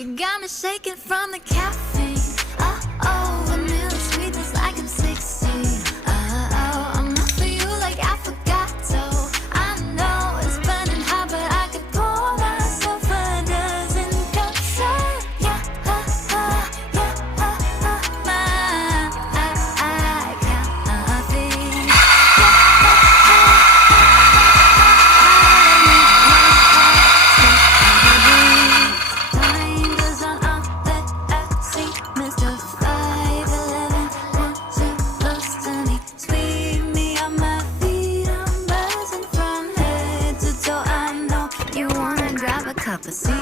You got me shaking from the caffeine. Oh, oh, vanilla sweetness like I'm 16. Oh, I'm not for you like affogato. I know it's burning hot, but I could pour myself a dozen cups of yeah, yeah, my coffee. Time goes on, I'll let I see Mr. 5'11", won't you close to me? Sweep me on my feet, I'm buzzing from head to toe. I know you wanna grab a cup of sea.